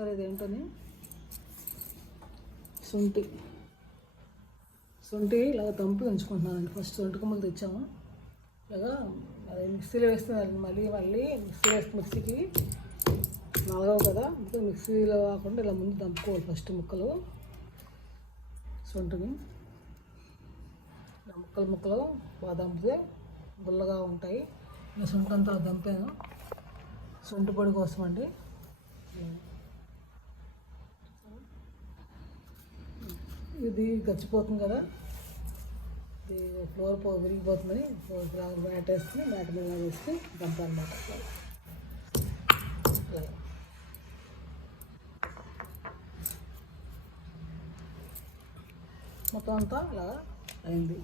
చూసారు ఇదేంటని శొంఠి. శొంఠి ఇలాగ తంపు ఉంచుకుంటున్నానండి ఫస్ట్ శొంఠి కొమ్మలు తెచ్చాము. ఇలాగా అది మిక్సీలో వేస్తే మళ్ళీ మళ్ళీ మిక్సీలో వేస్తే మిక్సీకి నలగవు కదా. అందుకే మిక్సీలో కాకుండా ఇలా ముందు దంపుకోవాలి ఫస్ట్ ముక్కలు. శొంఠిని. ఇలా ముక్కలు ముక్కలు బాగా దంపితే గుల్లగా ఉంటాయి. నేను శొంఠి అంతా దంపాను. శొంఠి పొడి కోసం అండి ఇది గచ్చిపోతుంది కదా. ఇది ఫ్లోర్ పో విరిగిపోతుందని ఫ్లోర్ మ్యాట్ వేసుకుని మ్యాట్ మీద వేసుకుని దంపాలన్నమాట మొత్తం అంతా ఇలా అయింది.